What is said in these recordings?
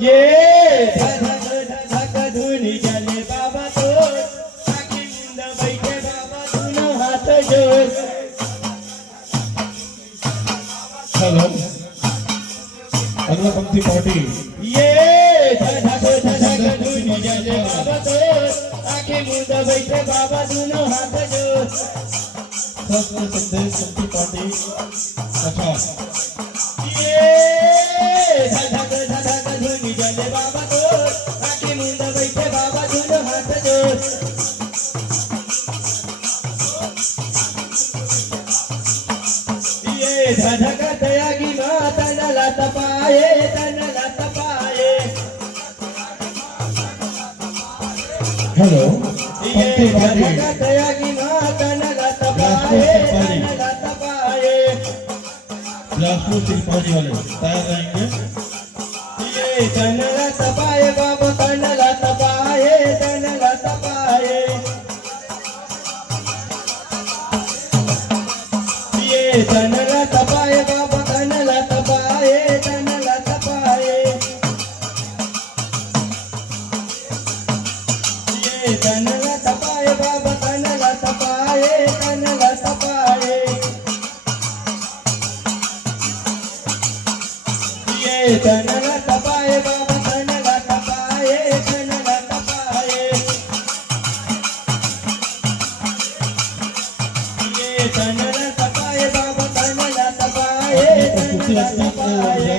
ये धक धक धुनी जले बाबा तो आखी मुंड बैठे बाबा दोनों हाथ जोड़ हेलो अगला पंक्ति पार्टी ये धक धक धुनी जले बाबा तो आखी मुंड बैठे बाबा दोनों हाथ जोड़ फर्स्ट संदेश पंक्ति पार्टी अच्छा ये धक धक धुनी जले बाबा तो आखी मुंड बैठे बाबा दोनों हाथ जोड़ ये धक तयागी माता नला तपाए हेलो ये पंक्ति पार्टी धक तयागी माता नला तपाए बिलासपुर तिरपाजी वाले तैयार रहेंगे ये तनला तपाए बाबा तनला तपाए ये तनला तपाए बाबा तनला तपाए ये तनला तपाए बाबा तनला तपाए ये तनला तपाए बाबा तनला तपाए ये तनला तपाए बाबा तनला तपाए कुर्सी रखने को जाए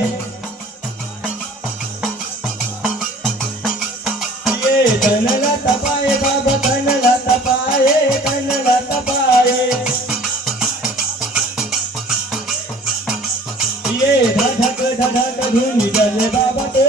ये तनला तपाए बाबा तनला तपाए ये धक धक धुनी जले बाबा ते